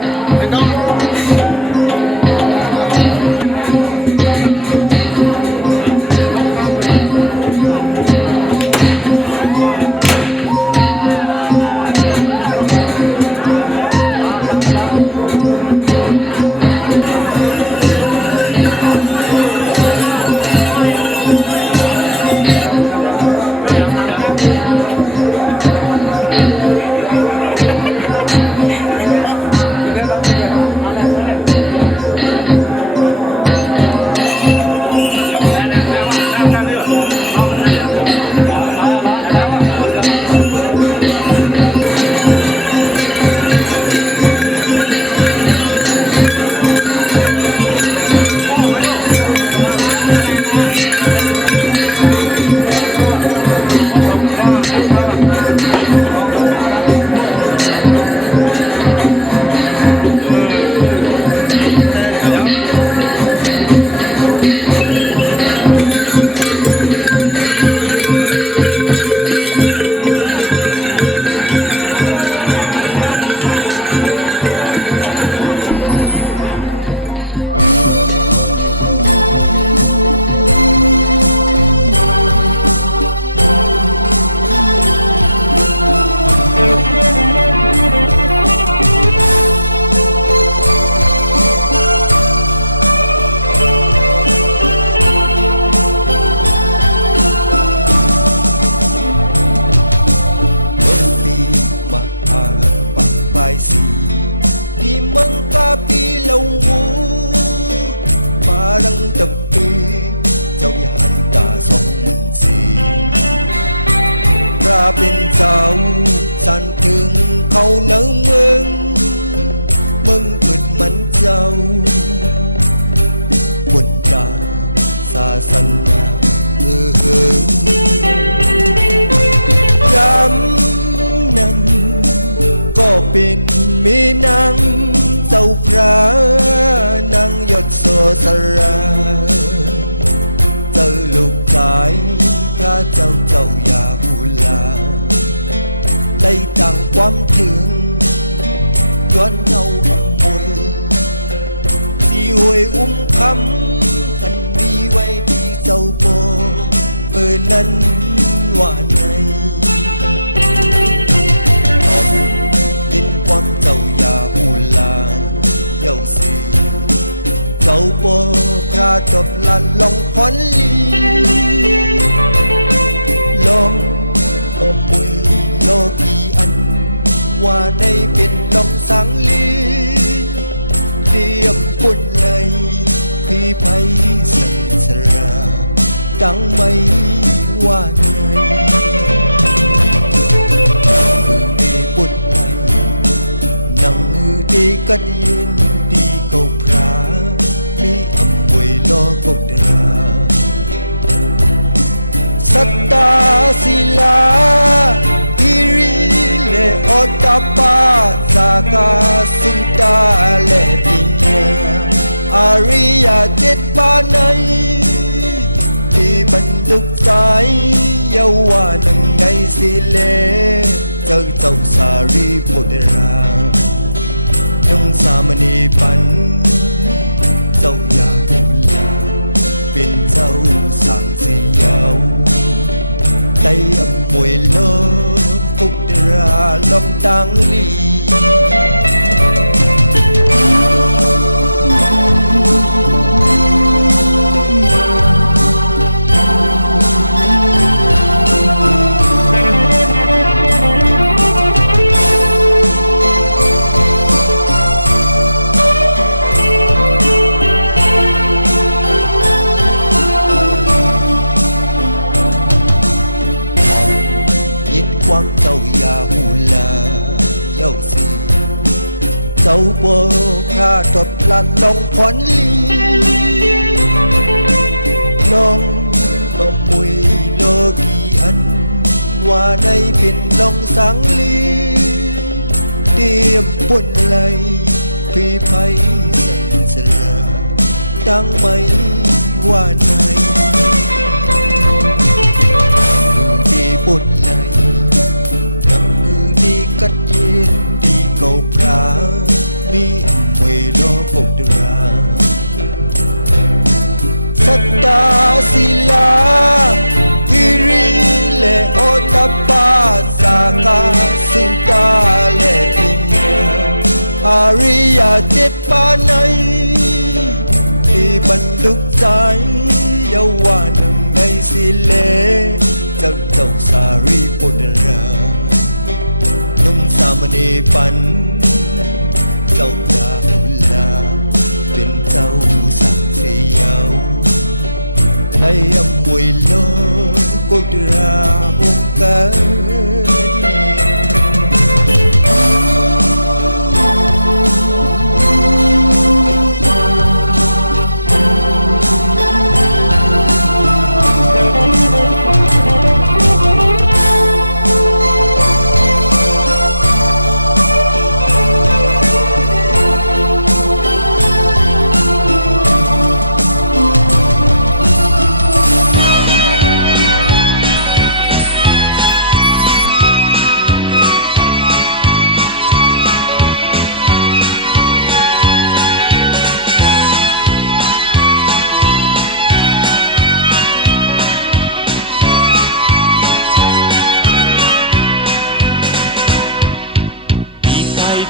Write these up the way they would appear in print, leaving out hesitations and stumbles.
เ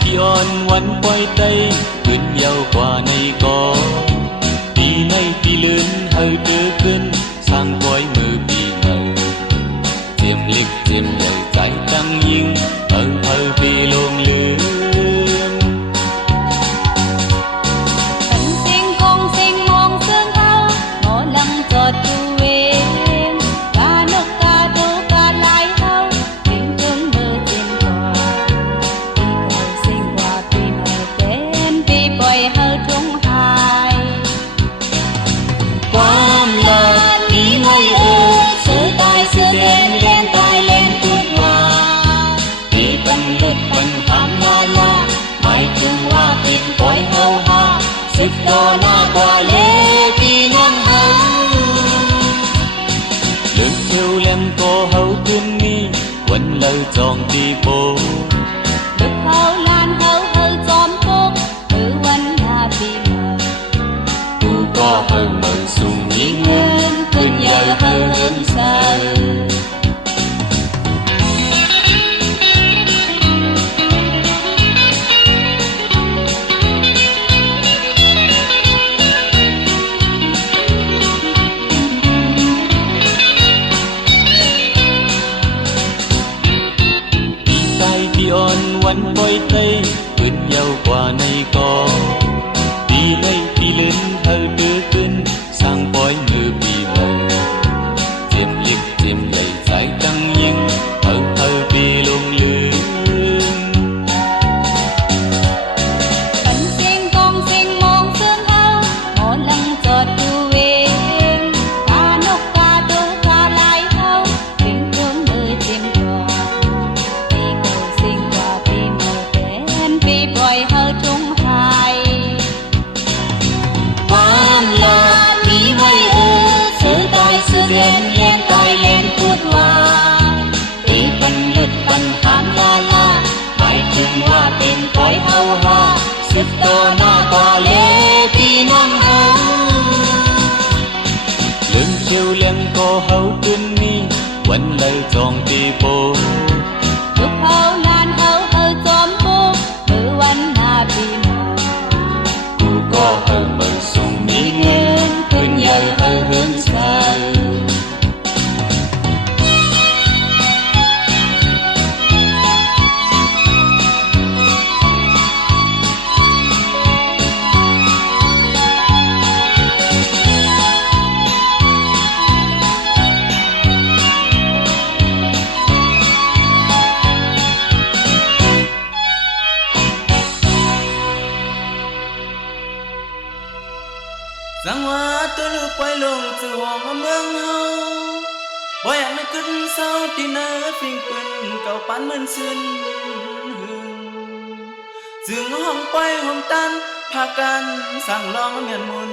พี่อ่อนวันปล่อยใจขึ้นยาวกว่าในกอปีในปีลื่นเฮาเจอขึ้นสร้างปล่อยมือปีใหม่เจียมเล็กเจียมใหญ่ใจตั้งยิ่งปีลงลืมเป็นเสียงกงเสียงมองเสื่องเขาหมอลังจอดดูเวงกานกกาดูกาลายเขาเพียงเพิ่งเบอร์เจียมกว่าปีเก่าเสียงกว่าปีใหม่เป็นปีปล่อยเฮาทุ่งหายความลาปีใหม่เสือตายเสือเล่นเล่นตายเล่นพูดว่าปีปันเลิกปันทำลาลาหมายถึงว่าปีปล่อยเฮาฮาสิบต่อหน้ากว่าเลปีนั่งเฮาเลิกเที่ยวเล่มก็เฮาคืนนี้วันเลยจองตีโปดึกเขาลานเขาจอมปุกหรือวันหน้าปีใหม่กูก็เฮาเมื่อสูงยิ่งเงินขึ้นใหญ่เฮาเงินใสอ่อนวันปล่อยใจขึ้นยาวกว่าในกอปีในปีลื่นเฮาเจอขึ้นสร้างปล่อยมือปีใหม่เจียมเล็กเจียมใหญ่ใจตั้งยิ่งเฮาปีลงลืมเป็นเสียงกองเสียงมองเสื่องเขาหมอลังจอดดูเวงกานกกาดูกาลายเขาเพียงเพิ่งเบอร์เจียมกว่าปีเก่าเสียงกว่าปีใหม่เป็นปีปล่อยเฮาทุ่งหายความลาปีใหม่เสือตายเสือเล่นเล่นตายเล่นพูดว่าปีปันเลิกปันหามลาลาหมายถึงว่าเป็นปล่อยเฮาฮาสิบต่อหน้ากว่าเลปีนั่งเฮาเรื่องเที่ยวเล่มก็เฮาคืนนี้วันเลยจองตีโปดึกเขาลานเขาจอมปุกหรือวันหน้าปีใหม่กูก็เฮาเมื่อสูงมีเงินขึ้นใหญ่เฮาเฮินใสสังว่าตัวลูกปล่อยลงสู่ห้องเมืองเฮาบ่อยากนึกขึ้นเศร้าที่เนื้อฟิงปืนเก่าปานเหมือนซึ้นจึงห้องปล่อยห้องตันพากันสั่งลองเมียนมุน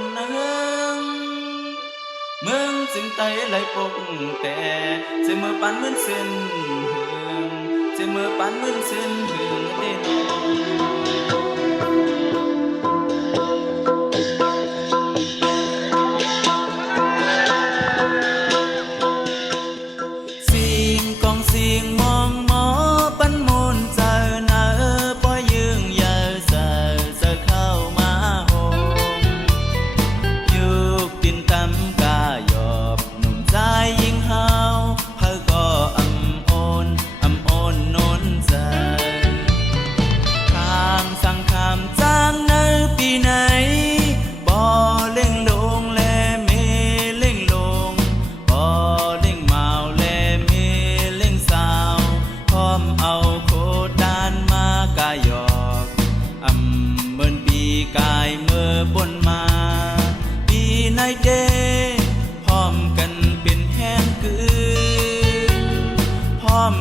เมืองจึงไตไหลปกแต่เจมือปานเหมือนซึ้นเจมือปานเหมือนซึ้นเต้นสิ่งมองหมอปันมูลเจอหน้าปล่อยยืงเยอะเสอเข้ามาโฮมยุกตินตำกาหยอบหนุ่มใจยิ่งเฮาเพิ่ก็อำโอนโน้นใจข้ามสั่งข้ามจางในปีไหนบ่เล่งลงแลเมเล่งลงบ่เล่งเมาแลเมพร้อมเอาโคดานมากายหยอกเมื่อปีกายเมื่อบนมาปีในเดพร้อมกันเป็นแห้งคือพร้อม